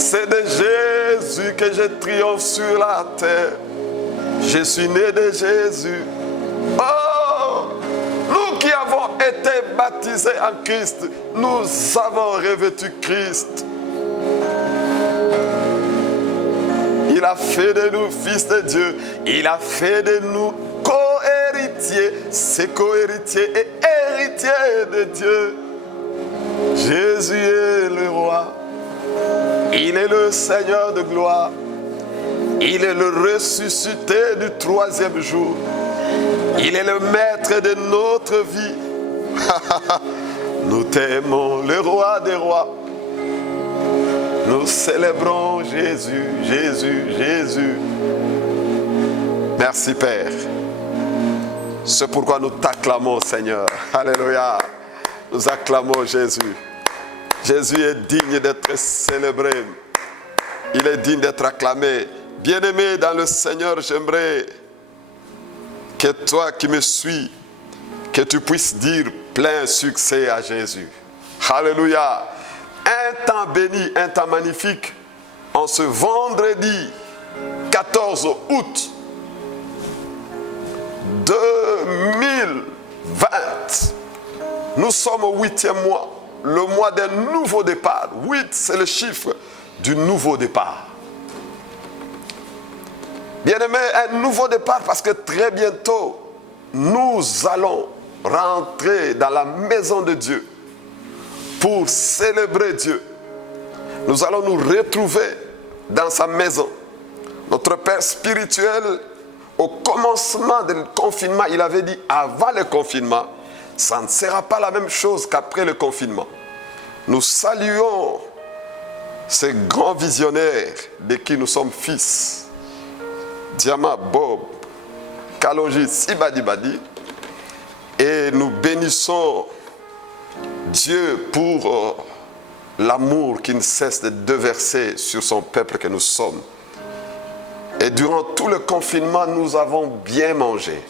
C'est de Jésus que je triomphe sur la terre. Je suis né de Jésus. Oh, nous qui avons été baptisés en Christ, nous avons revêtu Christ. Il a fait de nous fils de Dieu. Il a fait de nous co-héritiers. C'est co-héritiers et héritiers de Dieu. Jésus est le roi. Il est le Seigneur de gloire. Il est le ressuscité du 3e jour. Il est le maître de notre vie. Nous t'aimons, le roi des rois. Nous célébrons Jésus, Jésus, Jésus. Merci Père. C'est pourquoi nous t'acclamons Seigneur. Alléluia. Nous acclamons Jésus. Jésus est digne d'être célébré. Il est digne d'être acclamé. Bien-aimé dans le Seigneur, j'aimerais que toi qui me suis, que tu puisses dire plein succès à Jésus. Alléluia. Un temps béni, un temps magnifique, en ce vendredi 14 août 2020. Nous sommes au 8e mois, le mois d'un nouveau départ. 8, c'est le chiffre du nouveau départ. Bien-aimé, un nouveau départ parce que très bientôt, nous allons rentrer dans la maison de Dieu pour célébrer Dieu. Nous allons nous retrouver dans sa maison. Notre Père spirituel, au commencement du confinement, il avait dit avant le confinement, ça ne sera pas la même chose qu'après le confinement. Nous saluons ces grands visionnaires de qui nous sommes fils. Diama Bob, Kalonji Sibadibadi, et nous bénissons Dieu pour l'amour qui ne cesse de déverser sur son peuple que nous sommes. Et durant tout le confinement, nous avons bien mangé.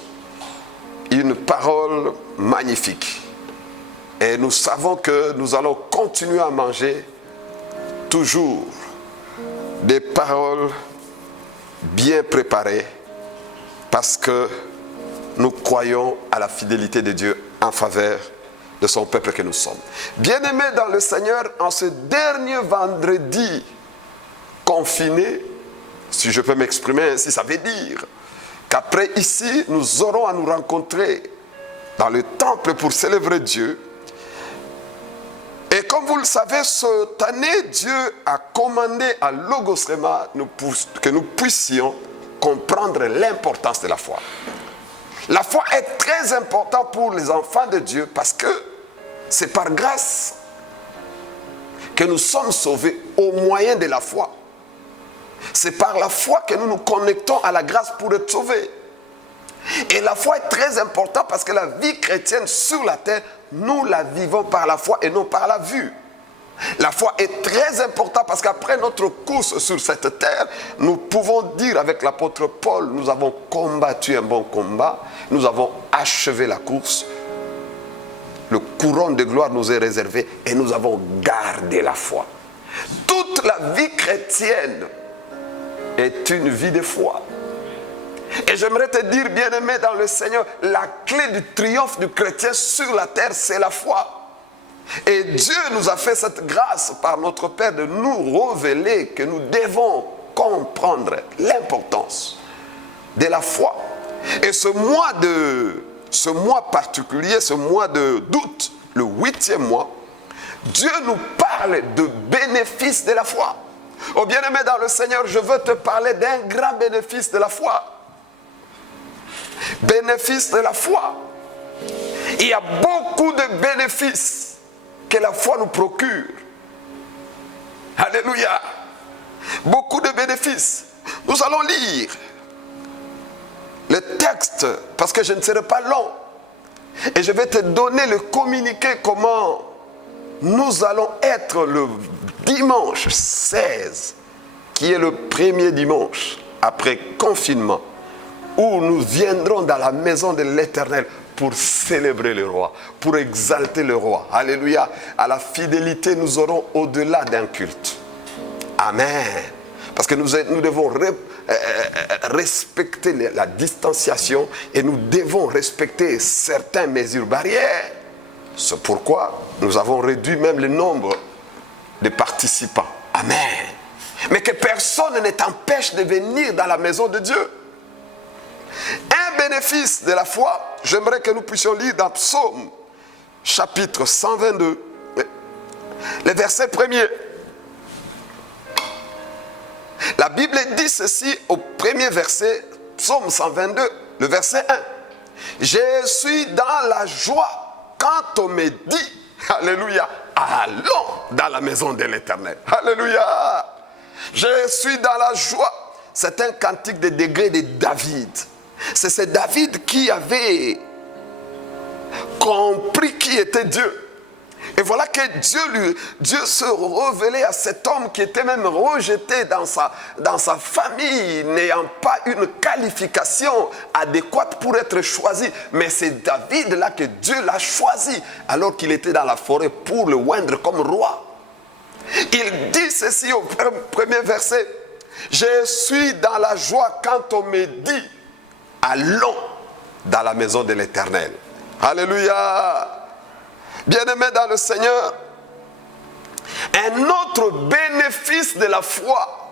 Une parole magnifique. Et nous savons que nous allons continuer à manger toujours des paroles bien préparées parce que nous croyons à la fidélité de Dieu en faveur de son peuple que nous sommes. Bien-aimés dans le Seigneur, en ce dernier vendredi confiné, si je peux m'exprimer ainsi, ça veut dire qu'après ici, nous aurons à nous rencontrer dans le temple pour célébrer Dieu. Et comme vous le savez, cette année, Dieu a commandé à Logos Rema que nous puissions comprendre l'importance de la foi. La foi est très importante pour les enfants de Dieu parce que c'est par grâce que nous sommes sauvés au moyen de la foi. C'est par la foi que nous nous connectons à la grâce pour être sauvés. Et la foi est très importante parce que la vie chrétienne sur la terre, nous la vivons par la foi et non par la vue. La foi est très importante parce qu'après notre course sur cette terre, nous pouvons dire avec l'apôtre Paul, nous avons combattu un bon combat, nous avons achevé la course, le couronne de gloire nous est réservé et nous avons gardé la foi. Toute la vie chrétienne est une vie de foi. Et j'aimerais te dire, bien-aimé dans le Seigneur, la clé du triomphe du chrétien sur la terre, c'est la foi. Et Dieu nous a fait cette grâce par notre Père de nous révéler que nous devons comprendre l'importance de la foi. Et ce mois particulier, ce mois d'août, le 8e mois, Dieu nous parle de bénéfices de la foi. Oh bien-aimé dans le Seigneur, je veux te parler d'un grand bénéfice de la foi. Bénéfice de la foi. Il y a beaucoup de bénéfices que la foi nous procure. Alléluia. Beaucoup de bénéfices. Nous allons lire le texte parce que je ne serai pas long. Et je vais te donner le communiqué comment nous allons être le dimanche 16, qui est le premier dimanche après confinement, où nous viendrons dans la maison de l'Éternel pour célébrer le roi, pour exalter le roi. Alléluia. À la fidélité, nous aurons au-delà d'un culte. Amen. Parce que nous devons respecter la distanciation et nous devons respecter certaines mesures barrières. C'est pourquoi nous avons réduit même le nombre de participants. Amen. Mais que personne ne t'empêche de venir dans la maison de Dieu. Un bénéfice de la foi, j'aimerais que nous puissions lire dans Psaume, chapitre 122, le verset 1er. La Bible dit ceci au premier verset, Psaume 122, le verset 1. Je suis dans la joie quand on me dit, alléluia, allons dans la maison de l'Éternel. Alléluia. Je suis dans la joie. C'est un cantique de degré de David. C'est ce David qui avait compris qui était Dieu. Et voilà que Dieu se révélait à cet homme qui était même rejeté dans sa famille, n'ayant pas une qualification adéquate pour être choisi. Mais c'est David-là que Dieu l'a choisi, alors qu'il était dans la forêt pour le oindre comme roi. Il dit ceci au premier verset. Je suis dans la joie quand on me dit, allons dans la maison de l'Éternel. Alléluia. Bien-aimés dans le Seigneur, un autre bénéfice de la foi,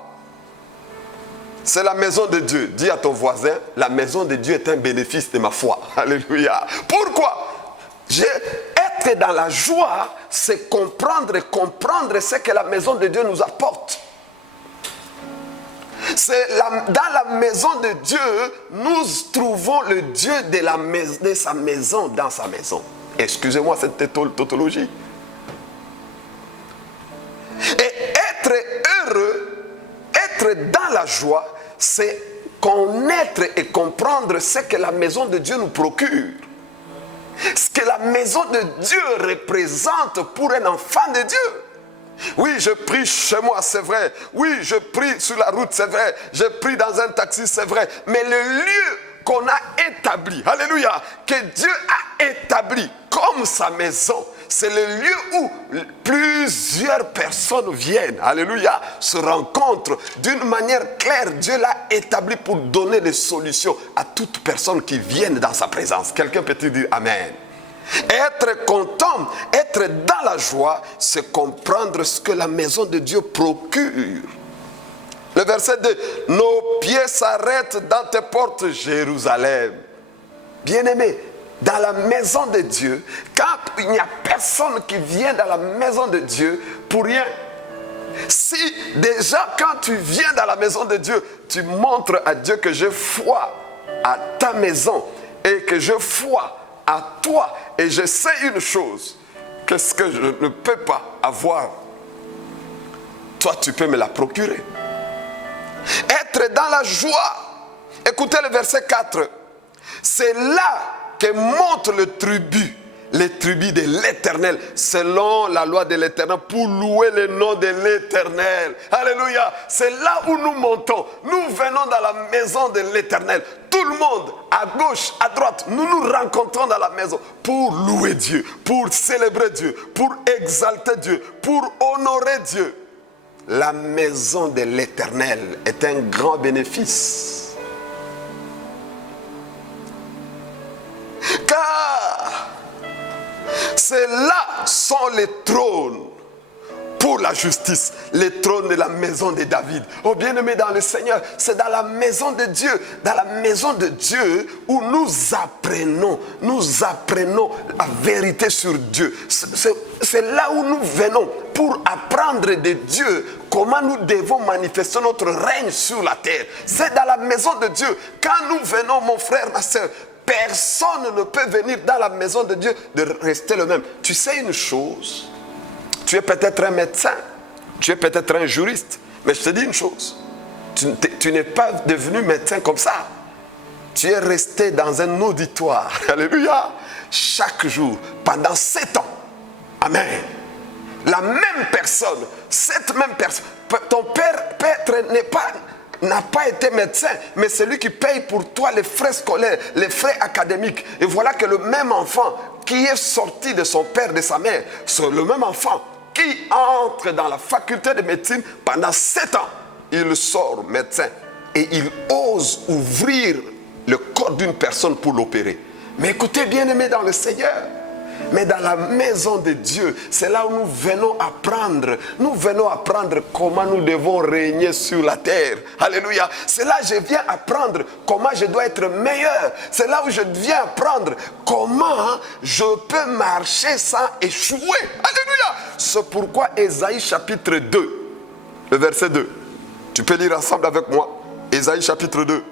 c'est la maison de Dieu. Dis à ton voisin, la maison de Dieu est un bénéfice de ma foi. Alléluia. Pourquoi? Être dans la joie, c'est comprendre ce que la maison de Dieu nous apporte. Dans la maison de Dieu, nous trouvons le Dieu de sa maison dans sa maison. Excusez-moi cette tautologie. Et être heureux, être dans la joie, c'est connaître et comprendre ce que la maison de Dieu nous procure. Ce que la maison de Dieu représente pour un enfant de Dieu. Oui, je prie chez moi, c'est vrai. Oui, je prie sur la route, c'est vrai. Je prie dans un taxi, c'est vrai. Mais le lieu qu'on a établi, alléluia, que Dieu a établi comme sa maison, c'est le lieu où plusieurs personnes viennent, alléluia, se rencontrent d'une manière claire. Dieu l'a établi pour donner des solutions à toute personne qui vienne dans sa présence. Quelqu'un peut-il dire Amen? Être content, être dans la joie, c'est comprendre ce que la maison de Dieu procure. Le verset 2, nos pieds s'arrêtent dans tes portes, Jérusalem. Bien-aimé, dans la maison de Dieu, quand il n'y a personne qui vient dans la maison de Dieu pour rien, si déjà quand tu viens dans la maison de Dieu, tu montres à Dieu que je foi à ta maison et que je foi à toi, et je sais une chose, qu'est-ce que je ne peux pas avoir, toi tu peux me la procurer. Être dans la joie, écoutez le verset 4, c'est là que monte le tribut de l'Éternel, selon la loi de l'Éternel, pour louer le nom de l'Éternel. Alléluia. C'est là où nous montons. Nous venons dans la maison de l'Éternel. Tout le monde, à gauche, à droite, nous nous rencontrons dans la maison pour louer Dieu, pour célébrer Dieu, pour exalter Dieu, pour honorer Dieu. La maison de l'Éternel est un grand bénéfice. Car c'est là sont les trônes pour la justice, les trônes de la maison de David. Oh bien-aimé dans le Seigneur, c'est dans la maison de Dieu, où nous apprenons la vérité sur Dieu. C'est là où nous venons pour apprendre de Dieu comment nous devons manifester notre règne sur la terre. C'est dans la maison de Dieu. Quand nous venons, mon frère, ma soeur, personne ne peut venir dans la maison de Dieu de rester le même. Tu sais une chose, tu es peut-être un médecin, tu es peut-être un juriste, mais je te dis une chose, tu n'es pas devenu médecin comme ça. Tu es resté dans un auditoire, alléluia, chaque jour, pendant 7 ans. Amen. La même personne, cette même personne, ton père n'a pas été médecin, mais c'est lui qui paye pour toi les frais scolaires, les frais académiques. Et voilà que le même enfant qui est sorti de son père, de sa mère, c'est le même enfant qui entre dans la faculté de médecine pendant 7 ans. Il sort médecin et il ose ouvrir le corps d'une personne pour l'opérer. Mais écoutez, bien-aimés dans le Seigneur, mais dans la maison de Dieu, c'est là où nous venons apprendre. Nous venons apprendre comment nous devons régner sur la terre. Alléluia. C'est là que je viens apprendre comment je dois être meilleur. C'est là où je viens apprendre comment je peux marcher sans échouer. Alléluia. C'est pourquoi Ésaïe chapitre 2, le verset 2. Tu peux lire ensemble avec moi. Ésaïe chapitre 2,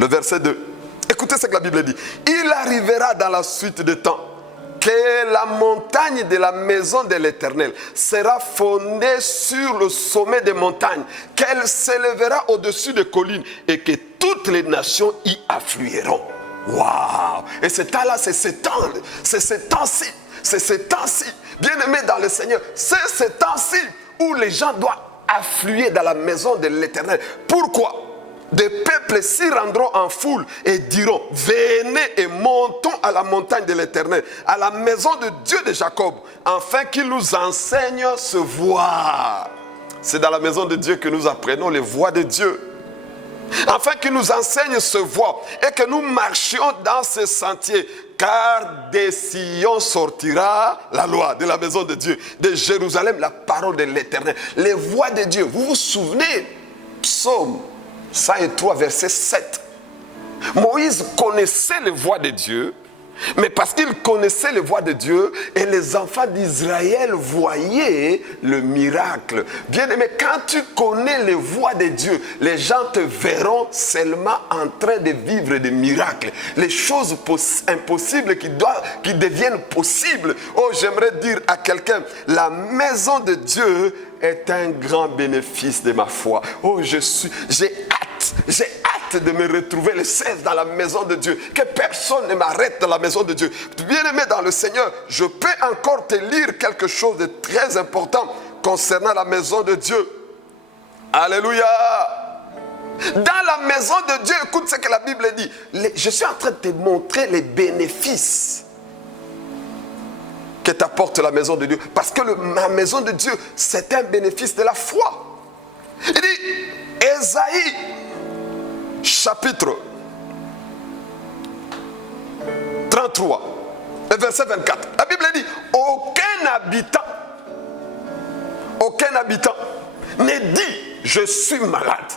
le verset 2. Écoutez ce que la Bible dit. Il arrivera dans la suite des temps que la montagne de la maison de l'Éternel sera fondée sur le sommet des montagnes, qu'elle s'élèvera au-dessus des collines et que toutes les nations y afflueront. Waouh! Et ce temps-là, c'est ce temps-ci. C'est ce temps-ci. Bien-aimés dans le Seigneur, c'est ce temps-ci où les gens doivent affluer dans la maison de l'Éternel. Pourquoi? Des peuples s'y rendront en foule et diront, venez et montons à la montagne de l'Éternel, à la maison de Dieu de Jacob, afin qu'il nous enseigne ce voir. C'est dans la maison de Dieu que nous apprenons les voies de Dieu. Afin qu'il nous enseigne ce voir et que nous marchions dans ce sentier. Car des Sion sortira la loi de la maison de Dieu, de Jérusalem la parole de l'Éternel. Les voies de Dieu, vous vous souvenez, Psaume 103, verset 7. Moïse connaissait les voies de Dieu, mais parce qu'il connaissait les voies de Dieu, et les enfants d'Israël voyaient le miracle. Bien-aimé, quand tu connais les voies de Dieu, les gens te verront seulement en train de vivre des miracles. Les choses impossibles qui deviennent possibles. Oh, j'aimerais dire à quelqu'un, la maison de Dieu est un grand bénéfice de ma foi. Oh, j'ai hâte de me retrouver le 16 dans la maison de Dieu. Que personne ne m'arrête dans la maison de Dieu. Bien-aimé dans le Seigneur, je peux encore te lire quelque chose de très important concernant la maison de Dieu. Alléluia. Dans la maison de Dieu, écoute ce que la Bible dit. Je suis en train de te montrer les bénéfices que t'apporte la maison de Dieu. Parce que la maison de Dieu, c'est un bénéfice de la foi. Il dit, Ésaïe, chapitre 33, le verset 24. La Bible dit, aucun habitant ne dit, je suis malade.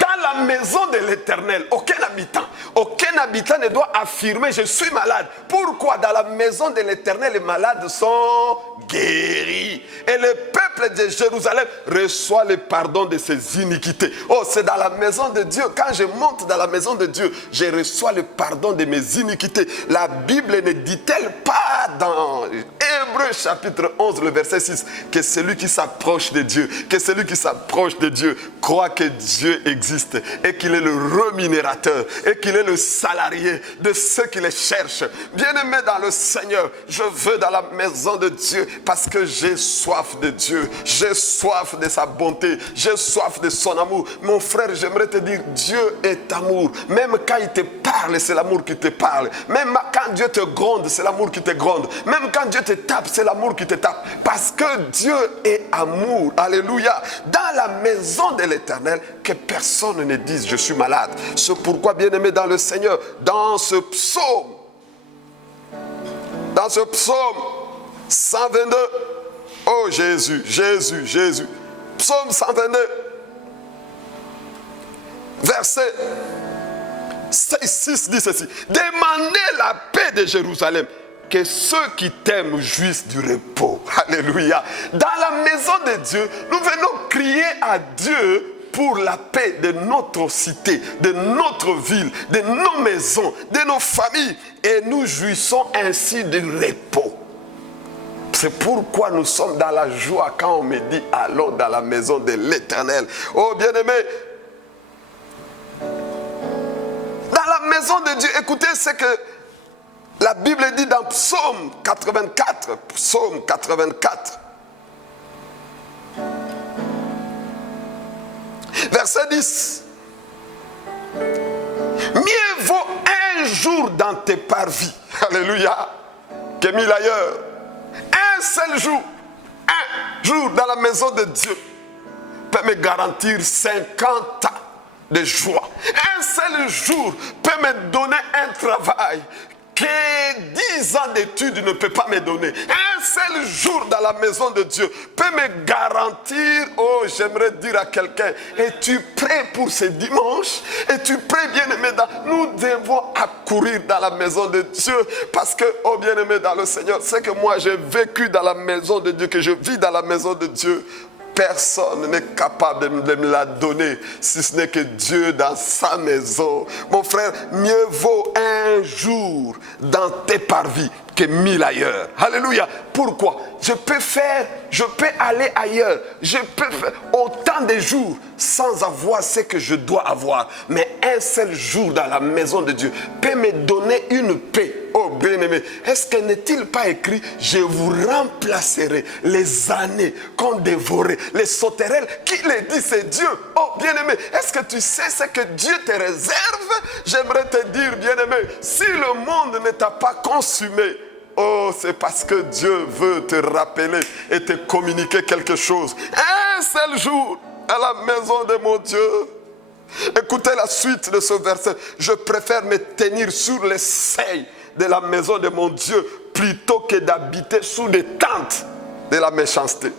Dans la maison de l'Éternel, aucun habitant ne doit affirmer je suis malade. Pourquoi? Dans la maison de l'Éternel, les malades sont guéris. Et le peuple de Jérusalem reçoit le pardon de ses iniquités. Oh, c'est dans la maison de Dieu. Quand je monte dans la maison de Dieu, je reçois le pardon de mes iniquités. La Bible ne dit-elle pas dans Hébreux chapitre 11, le verset 6, que celui qui s'approche de Dieu, croit que Dieu existe et qu'il est le rémunérateur et qu'il est le salarié de ceux qui les cherchent. Bien-aimé dans le Seigneur, je veux dans la maison de Dieu parce que j'ai soif de Dieu, j'ai soif de sa bonté, j'ai soif de son amour. Mon frère, j'aimerais te dire, Dieu est amour. Même quand il te parle, c'est l'amour qui te parle. Même quand Dieu te gronde, c'est l'amour qui te gronde. Même quand Dieu te tape, c'est l'amour qui te tape. Parce que Dieu est amour. Alléluia. Dans la maison de l'Éternel, que personne ne dise je suis malade. C'est pourquoi, bien-aimé dans le Seigneur, dans ce psaume 122, oh Jésus, psaume 122, verset 6 dit ceci: demandez la paix de Jérusalem, que ceux qui t'aiment jouissent du repos. Alléluia. Dans la maison de Dieu, nous venons crier à Dieu pour la paix de notre cité, de notre ville, de nos maisons, de nos familles. Et nous jouissons ainsi du repos. C'est pourquoi nous sommes dans la joie quand on me dit allons dans la maison de l'Éternel. Oh bien-aimé, dans la maison de Dieu, écoutez ce que la Bible dit dans Psaume 84. Psaume 84. Verset 10. Mieux vaut un jour dans tes parvis, alléluia, que 1000 ailleurs. Un seul jour dans la maison de Dieu peut me garantir 50 ans de joie. Un seul jour peut me donner un travail que 10 ans d'études ne peut pas me donner. Un seul jour dans la maison de Dieu peut me garantir, oh, j'aimerais dire à quelqu'un, es-tu prêt pour ce dimanche? Es-tu prêt, bien-aimé? Nous devons accourir dans la maison de Dieu parce que, oh, bien-aimé dans le Seigneur, c'est que moi j'ai vécu dans la maison de Dieu, que je vis dans la maison de Dieu. Personne n'est capable de me la donner, si ce n'est que Dieu dans sa maison. Mon frère, mieux vaut un jour dans tes parvis que 1000 ailleurs. Alléluia. Pourquoi? Je peux aller ailleurs. Je peux faire autant de jours sans avoir ce que je dois avoir. Mais un seul jour dans la maison de Dieu peut me donner une paix. Oh bien-aimé, est-ce que n'est-il pas écrit, je vous remplacerai les années qu'on dévorait, les sauterelles? Qui les dit? C'est Dieu. Oh bien-aimé, est-ce que tu sais ce que Dieu te réserve? J'aimerais te dire, bien-aimé, si le monde ne t'a pas consumé, oh, c'est parce que Dieu veut te rappeler et te communiquer quelque chose. Un seul jour à la maison de mon Dieu. Écoutez la suite de ce verset. Je préfère me tenir sur les seuils de la maison de mon Dieu plutôt que d'habiter sous des tentes de la méchanceté.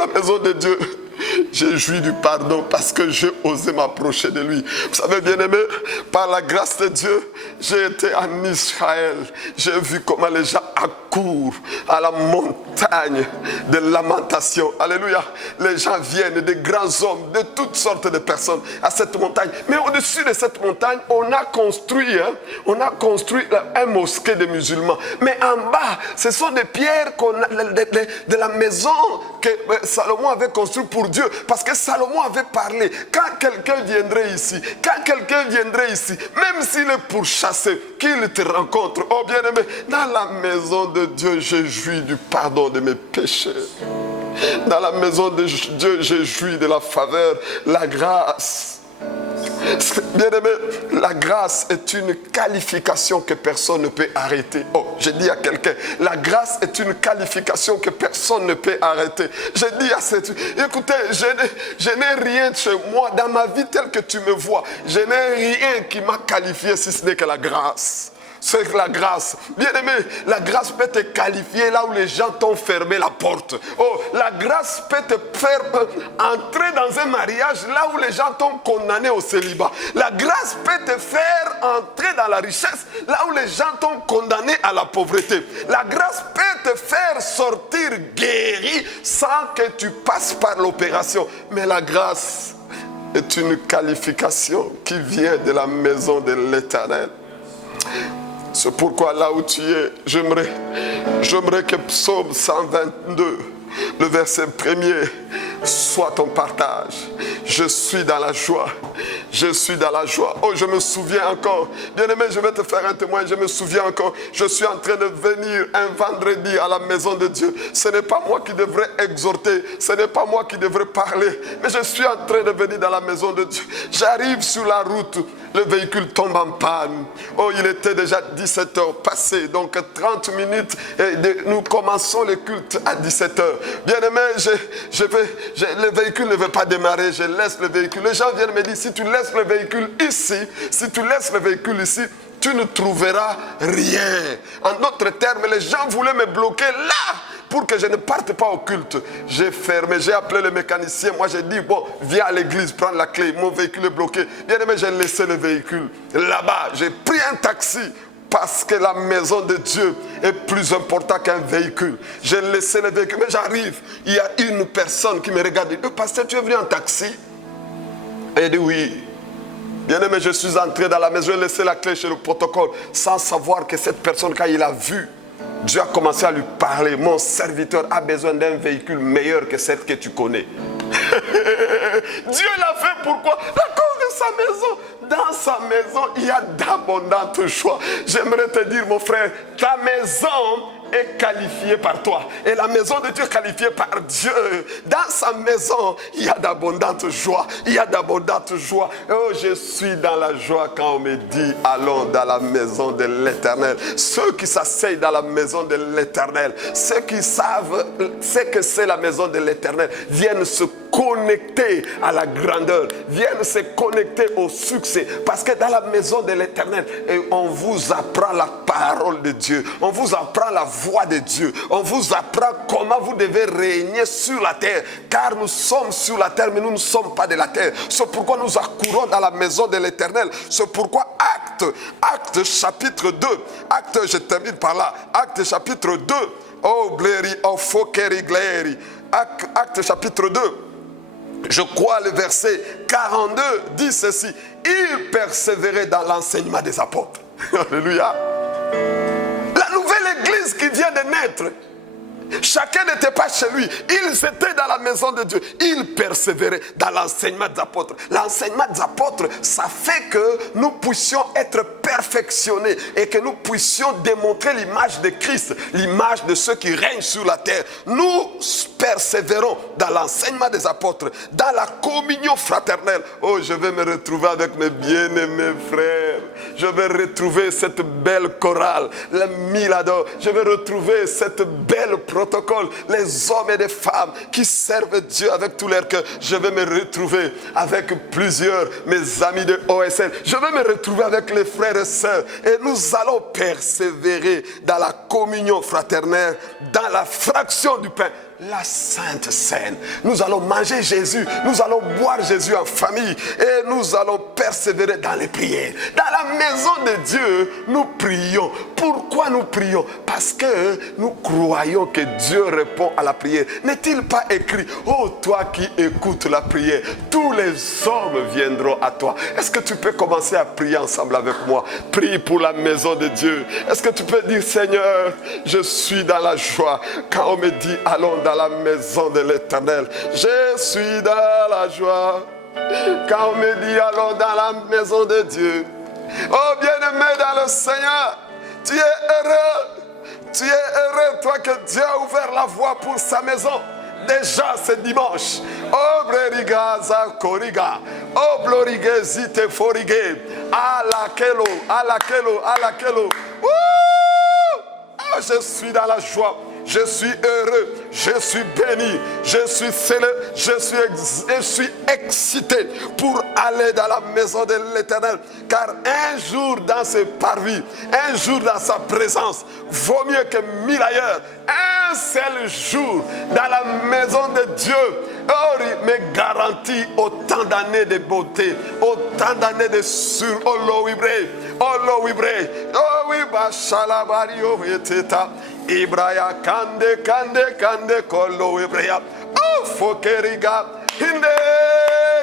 La maison de Dieu, j'ai joui du pardon parce que j'ai osé m'approcher de lui. Vous savez, bien-aimé, par la grâce de Dieu, j'ai été en Israël. J'ai vu comment les gens accourent à la montagne de lamentation. Alléluia. Les gens viennent, des grands hommes, de toutes sortes de personnes à cette montagne. Mais au-dessus de cette montagne, on a construit un mosquée de musulmans. Mais en bas, ce sont des pierres de la maison que Salomon avait construite pour Dieu. Parce que Salomon avait parlé, quand quelqu'un viendrait ici, même s'il est pourchassé, qu'il te rencontre, oh bien-aimé, dans la maison de Dieu, j'ai joui du pardon de mes péchés. Dans la maison de Dieu, j'ai joui de la faveur, la grâce. Bien-aimé, la grâce est une qualification que personne ne peut arrêter. Oh, j'ai dit à quelqu'un, la grâce est une qualification que personne ne peut arrêter. J'ai dit à cette... Écoutez, je n'ai rien chez moi, dans ma vie telle que tu me vois. Je n'ai rien qui m'a qualifié si ce n'est que la grâce. C'est la grâce. Bien-aimé, la grâce peut te qualifier là où les gens t'ont fermé la porte. Oh, la grâce peut te faire entrer dans un mariage là où les gens t'ont condamné au célibat. La grâce peut te faire entrer dans la richesse là où les gens t'ont condamné à la pauvreté. La grâce peut te faire sortir guéri sans que tu passes par l'opération. Mais la grâce est une qualification qui vient de la maison de l'Éternel. C'est pourquoi là où tu es, j'aimerais que Psaume 122, le verset 1er, soit ton partage. Je suis dans la joie. Je suis dans la joie. Oh, je me souviens encore. Bien-aimé, je vais te faire un témoin. Je me souviens encore. Je suis en train de venir un vendredi à la maison de Dieu. Ce n'est pas moi qui devrais exhorter. Ce n'est pas moi qui devrais parler. Mais je suis en train de venir dans la maison de Dieu. J'arrive sur la route. Le véhicule tombe en panne. Oh, il était déjà 17h passé. Donc 30 minutes. Et nous commençons le culte à 17h. Bien-aimé, le véhicule ne veut pas démarrer. Je laisse le véhicule. Les gens viennent me dire, si tu laisses le véhicule ici, tu ne trouveras rien. En d'autres termes, les gens voulaient me bloquer là pour que je ne parte pas au culte. J'ai fermé, j'ai appelé le mécanicien. Moi, j'ai dit, bon, viens à l'église, prends la clé. Mon véhicule est bloqué. Bien aimé, j'ai laissé le véhicule là-bas. J'ai pris un taxi. Parce que la maison de Dieu est plus importante qu'un véhicule. J'ai laissé le véhicule, mais j'arrive. Il y a une personne qui me regarde. Le pasteur, tu es venu en taxi? Et il dit oui. Bien aimé, je suis entré dans la maison, j'ai laissé la clé chez le protocole, sans savoir que cette personne, quand il a vu, Dieu a commencé à lui parler. Mon serviteur a besoin d'un véhicule meilleur que celle que tu connais. Dieu l'a fait pourquoi? À cause de sa maison. Dans sa maison, il y a d'abondantes joies. J'aimerais te dire, mon frère, ta maison est qualifiée par toi. Et la maison de Dieu est qualifiée par Dieu. Dans sa maison, il y a d'abondantes joies. Il y a d'abondantes joies. Oh, je suis dans la joie quand on me dit, allons dans la maison de l'Éternel. Ceux qui s'asseyent dans la maison de l'Éternel, ceux qui savent ce que c'est la maison de l'Éternel, viennent se connecter à la grandeur, viennent se connecter au succès. Parce que dans la maison de l'Éternel, on vous apprend la parole de Dieu, on vous apprend la voix de Dieu, on vous apprend comment vous devez régner sur la terre. Car nous sommes sur la terre, mais nous ne sommes pas de la terre. C'est pourquoi nous accourons dans la maison de l'Éternel. C'est pourquoi Acte chapitre 2, je termine par là, Acte chapitre 2, oh glory, oh fokeri glory, Acte chapitre 2, je crois le verset 42 dit ceci: il persévérait dans l'enseignement des apôtres. Alléluia. La nouvelle église qui vient de naître, chacun n'était pas chez lui. Ils étaient dans la maison de Dieu. Ils persévéraient dans l'enseignement des apôtres. L'enseignement des apôtres, ça fait que nous puissions être perfectionnés et que nous puissions démontrer l'image de Christ, l'image de ceux qui règnent sur la terre. Nous persévérons dans l'enseignement des apôtres, dans la communion fraternelle. Oh, je vais me retrouver avec mes bien-aimés frères. Je vais retrouver cette belle chorale, le Milado. Je vais retrouver cette belle protocole, les hommes et les femmes qui servent Dieu avec tout leur cœur. Je vais me retrouver avec plusieurs, mes amis de OSL. Je vais me retrouver avec les frères et sœurs. Et nous allons persévérer dans la communion fraternelle, dans la fraction du pain. La Sainte Seine. Nous allons manger Jésus, nous allons boire Jésus en famille et nous allons persévérer dans les prières. Dans la maison de Dieu, nous prions. Pourquoi nous prions? Parce que nous croyons que Dieu répond à la prière. N'est-il pas écrit: oh, toi qui écoutes la prière, tous les hommes viendront à toi? Est-ce que tu peux commencer à prier ensemble avec moi? Prie pour la maison de Dieu. Est-ce que tu peux dire: Seigneur, je suis dans la joie quand on me dit allons dans la maison de l'Éternel. Je suis dans la joie quand on me dit allons dans la maison de Dieu. Oh bien-aimé dans le Seigneur, tu es heureux. Tu es heureux, toi, que Dieu a ouvert la voie pour sa maison. Déjà ce dimanche. Oh breriga zakoriga. Oh blorige zite forige. Alakelo, alakelo, alakelo. Oh, je suis dans la joie. Je suis heureux, je suis béni, je suis célèbre, je suis excité pour aller dans la maison de l'Éternel. Car un jour dans ses parvis, un jour dans sa présence, vaut mieux que 1000 ailleurs. Un seul jour dans la maison de Dieu me garantit autant d'années de beauté, autant d'années de sur Olowibre, Olowibre, oh oui, Bachalabari, Oveteta. Ibraya kande kande kande kolo Ibrea. Oh fokeriga hinde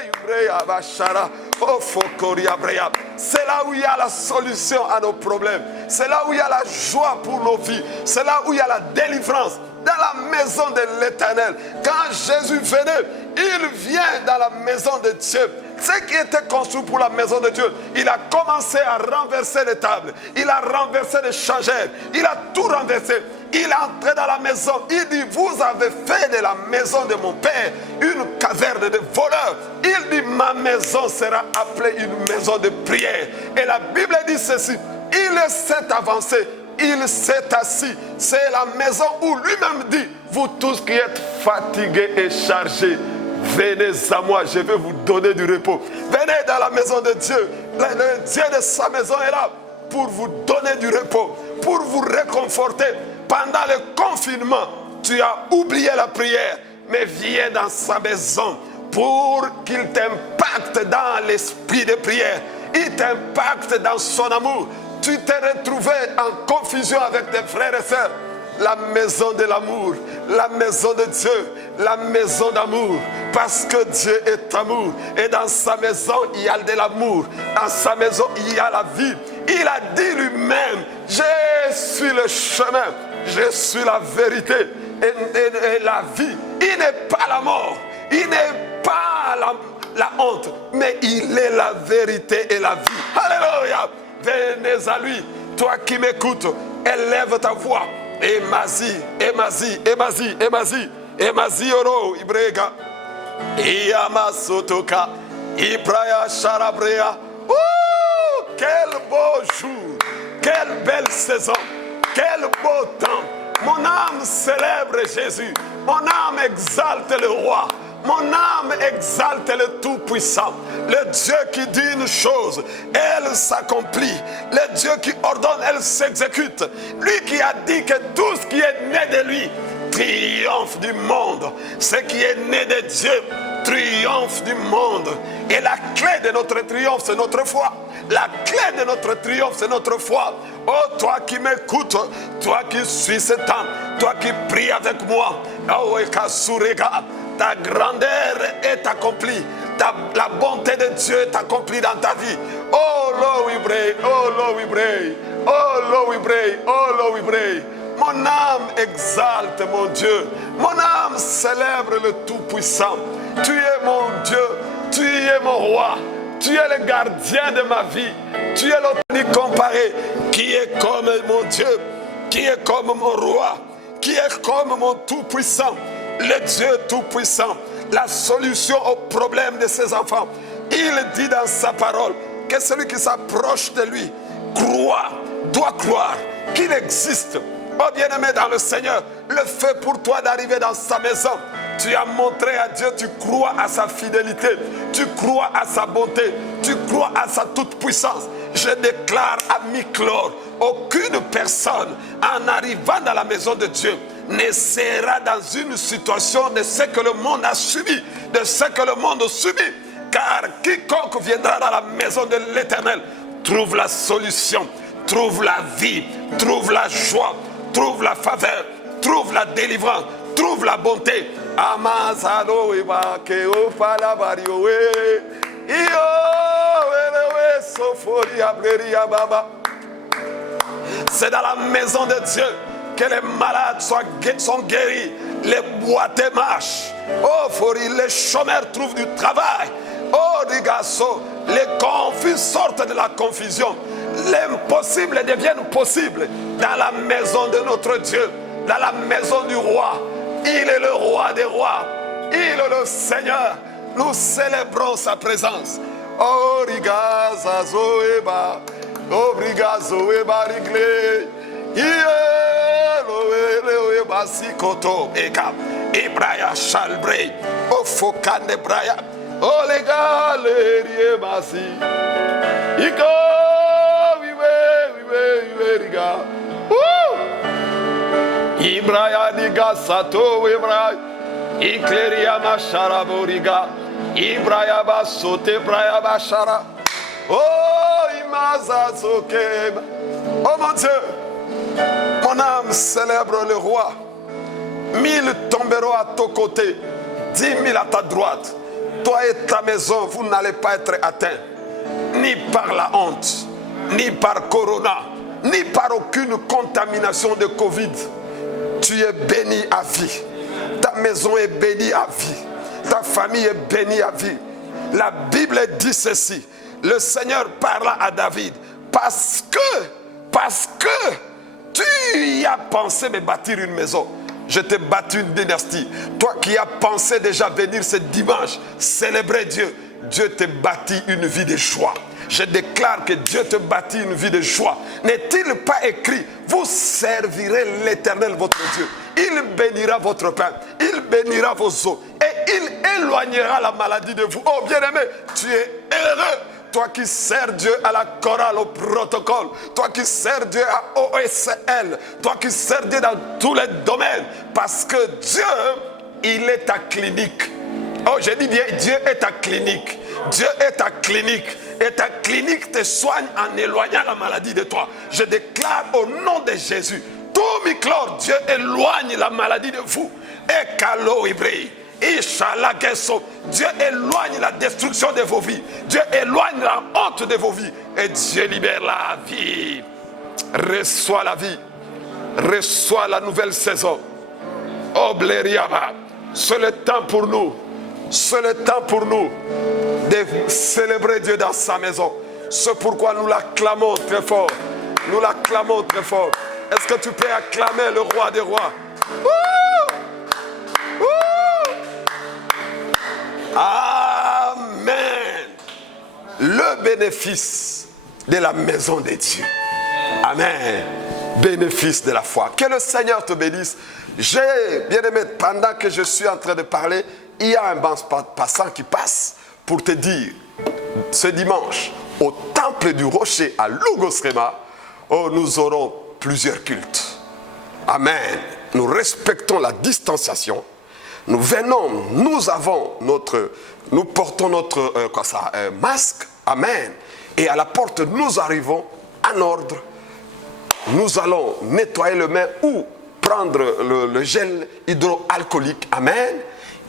Ibrea bashara. Oh fokoria Ibrea. C'est là où il y a la solution à nos problèmes. C'est là où il y a la joie pour nos vies. C'est là où il y a la délivrance. Dans la maison de l'Éternel. Quand Jésus venait, il vient dans la maison de Dieu. Ce qui était construit pour la maison de Dieu, il a commencé à renverser les tables. Il a renversé les changères. Il a tout renversé. Il est entré dans la maison. Il dit: vous avez fait de la maison de mon père une caverne de voleurs. Il dit: ma maison sera appelée une maison de prière. Et la Bible dit ceci: il s'est avancé, il s'est assis. C'est la maison où lui-même dit: vous tous qui êtes fatigués et chargés, venez à moi, je vais vous donner du repos. Venez dans la maison de Dieu. Le Dieu de sa maison est là pour vous donner du repos, pour vous réconforter. Pendant le confinement, tu as oublié la prière, mais viens dans sa maison pour qu'il t'impacte dans l'esprit de prière. Il t'impacte dans son amour. Tu t'es retrouvé en confusion avec tes frères et sœurs. La maison de l'amour, la maison de Dieu, la maison d'amour, parce que Dieu est amour. Et dans sa maison, il y a de l'amour. Dans sa maison, il y a la vie. Il a dit lui-même: je suis le chemin, je suis la vérité et la vie. Il n'est pas la mort, il n'est pas la honte, mais il est la vérité et la vie. Alléluia. Venez à lui. Toi qui m'écoutes, élève ta voix. Emazi oro ibrega. Iyama sotoka. Ibraya charabrea. Oh, quel beau jour. Quelle belle saison. Quel beau temps. Mon âme célèbre Jésus. Mon âme exalte le roi. Mon âme exalte le Tout-Puissant. Le Dieu qui dit une chose, elle s'accomplit. Le Dieu qui ordonne, elle s'exécute. Lui qui a dit que tout ce qui est né de lui triomphe du monde. Ce qui est né de Dieu triomphe du monde. Et la clé de notre triomphe, c'est notre foi. La clé de notre triomphe, c'est notre foi. Oh, toi qui m'écoutes, toi qui suis ce temps, toi qui pries avec moi. Oh, Ekasurega, ta grandeur est accomplie. La bonté de Dieu est accomplie dans ta vie. Oh, Lord, we pray. Oh, Lord, we pray. Oh, Lord, we pray. Oh, Lord, we pray. Mon âme exalte mon Dieu. Mon âme célèbre le Tout-Puissant. Tu es mon Dieu. Tu es mon roi. Tu es le gardien de ma vie. Tu es l'autre incomparé. Qui est comme mon Dieu? Qui est comme mon roi? Qui est comme mon Tout-Puissant? Le Dieu Tout-Puissant. La solution au problème de ses enfants. Il dit dans sa parole que celui qui s'approche de lui doit croire qu'il existe. Oh bien-aimé dans le Seigneur, le fait pour toi d'arriver dans sa maison. Tu as montré à Dieu, tu crois à sa fidélité, tu crois à sa bonté, tu crois à sa toute-puissance. Je déclare à mi-clore, aucune personne en arrivant dans la maison de Dieu ne sera dans une situation de ce que le monde a subi, de ce que le monde subit. Car quiconque viendra dans la maison de l'Éternel trouve la solution, trouve la vie, trouve la joie, trouve la faveur, trouve la délivrance, trouve la bonté. Amazado eba ke o palabario we. Iyo we sofori abreria baba. C'est dans la maison de Dieu que les malades sont guéris, les boiteux marchent. Oh, les chômeurs trouvent du travail. Oh, Rigasso, les confus sortent de la confusion. L'impossible devient possible dans la maison de notre Dieu, dans la maison du roi. Il est le roi des rois. Il est le Seigneur. Nous célébrons sa présence. Oh, Rigaza Zoeba. Oh, Rigaza Zoeba Rigle. Basikoto eka Ibraya Shalbre O Fokande Braya O Legalerie Basi Iko Vive Riga Ibraya Diga Sato Ibraya Ikleria Mashara Boriga Ibraya Basote Braya Bashara Oh Imaza Soke Oh mon Dieu. Mon âme célèbre le roi. 1000 tomberont à ton côté, 10 000 à ta droite. Toi et ta maison, vous n'allez pas être atteints, ni par la honte, ni par corona, ni par aucune contamination de Covid. Tu es béni à vie. Ta maison est bénie à vie. Ta famille est bénie à vie. La Bible dit ceci. Le Seigneur parla à David parce que tu y as pensé me bâtir une maison. Je t'ai bâti une dynastie. Toi qui as pensé déjà venir ce dimanche, célébrer Dieu, Dieu t'a bâti une vie de joie. Je déclare que Dieu te bâtit une vie de joie. N'est-il pas écrit, vous servirez l'Éternel votre Dieu. Il bénira votre pain, il bénira vos eaux et il éloignera la maladie de vous. Oh bien-aimé, tu es heureux. Toi qui sers Dieu à la chorale, au protocole. Toi qui sers Dieu à OSL. Toi qui sers Dieu dans tous les domaines. Parce que Dieu, il est ta clinique. Oh, j'ai dit bien, Dieu est ta clinique. Dieu est ta clinique. Et ta clinique te soigne en éloignant la maladie de toi. Je déclare au nom de Jésus. Tout miclore, Dieu éloigne la maladie de vous. Et Kalo Ibrahim. Dieu éloigne la destruction de vos vies. Dieu éloigne la honte de vos vies. Et Dieu libère la vie. Reçois la vie. Reçois la nouvelle saison. Oh Blériaba. C'est le temps pour nous. C'est le temps pour nous de célébrer Dieu dans sa maison. C'est pourquoi nous l'acclamons très fort. Nous l'acclamons très fort. Est-ce que tu peux acclamer le roi des rois? Ouh! Ouh! Amen. Le bénéfice de la maison de Dieu. Amen. Bénéfice de la foi. Que le Seigneur te bénisse. J'ai bien aimé, pendant que je suis en train de parler, il y a un bon passant qui passe pour te dire, ce dimanche, au temple du rocher à Logos Rema, oh, nous aurons plusieurs cultes. Amen. Nous respectons la distanciation. Nous venons, nous portons notre masque. Amen. Et à la porte, nous arrivons en ordre. Nous allons nettoyer les mains ou prendre le gel hydroalcoolique. Amen.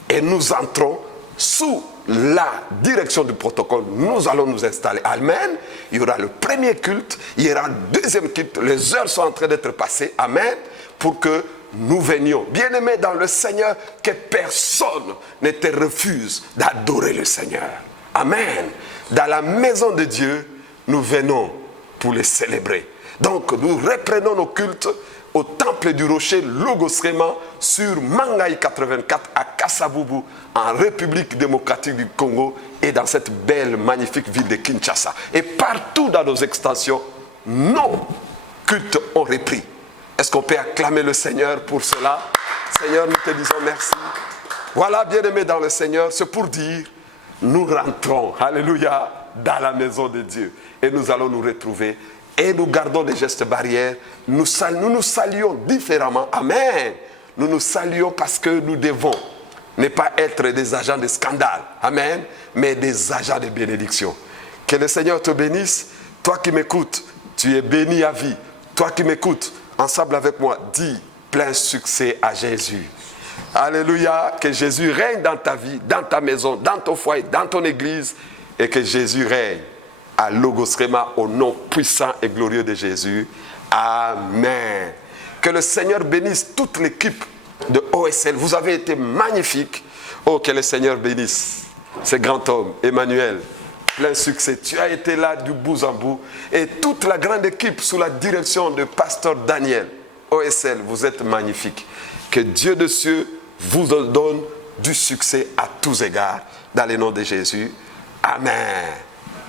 Et nous entrons sous la direction du protocole. Nous allons nous installer. Amen. Il y aura le premier culte. Il y aura le deuxième culte. Les heures sont en train d'être passées. Amen. Pour que nous venions. Bien-aimés dans le Seigneur, que personne ne te refuse d'adorer le Seigneur. Amen. Dans la maison de Dieu, nous venons pour les célébrer. Donc, nous reprenons nos cultes au temple du rocher Logos Rema sur Mangaï 84 à Kassaboubou, en République démocratique du Congo et dans cette belle, magnifique ville de Kinshasa. Et partout dans nos extensions, nos cultes ont repris. Est-ce qu'on peut acclamer le Seigneur pour cela? Seigneur, nous te disons merci. Voilà, bien-aimés dans le Seigneur, c'est pour dire, nous rentrons, alléluia, dans la maison de Dieu. Et nous allons nous retrouver. Et nous gardons des gestes barrières. Nous nous saluons différemment. Amen. Nous nous saluons parce que nous devons ne pas être des agents de scandale. Amen. Mais des agents de bénédiction. Que le Seigneur te bénisse. Toi qui m'écoutes, tu es béni à vie. Toi qui m'écoutes, ensemble avec moi, dis plein succès à Jésus. Alléluia. Que Jésus règne dans ta vie, dans ta maison, dans ton foyer, dans ton église. Et que Jésus règne à Logos Rema au nom puissant et glorieux de Jésus. Amen. Que le Seigneur bénisse toute l'équipe de OSL. Vous avez été magnifiques. Oh, que le Seigneur bénisse ce grand homme, Emmanuel. Plein succès. Tu as été là du bout en bout. Et toute la grande équipe sous la direction de Pasteur Daniel. OSL, vous êtes magnifiques. Que Dieu de cieux vous donne du succès à tous égards. Dans le nom de Jésus. Amen.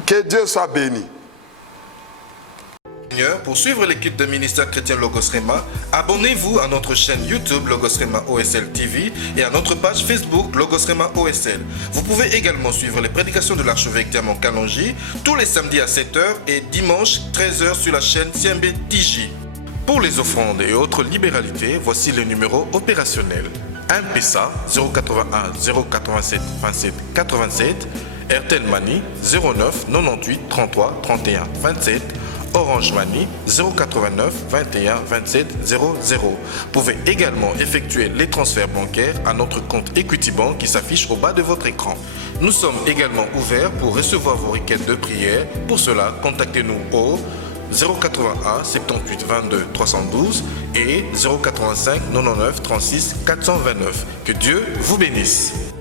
Que Dieu soit béni. Pour suivre l'équipe de ministère chrétien Logos Rema, abonnez-vous à notre chaîne YouTube Logos Rema OSL TV et à notre page Facebook Logos Rema OSL. Vous pouvez également suivre les prédications de l'archevêque Diamant Kalonji tous les samedis à 7h et dimanche 13h sur la chaîne CMB TJ. Pour les offrandes et autres libéralités, voici le numéro opérationnel. M-Pesa 081 087 27 87, Airtel Money 09 98 33 31 27, Orange Money 089 21 27 00. Vous pouvez également effectuer les transferts bancaires à notre compte Equity Bank qui s'affiche au bas de votre écran. Nous sommes également ouverts pour recevoir vos requêtes de prière. Pour cela, contactez-nous au 081 78 22 312 et 085 99 36 429. Que Dieu vous bénisse.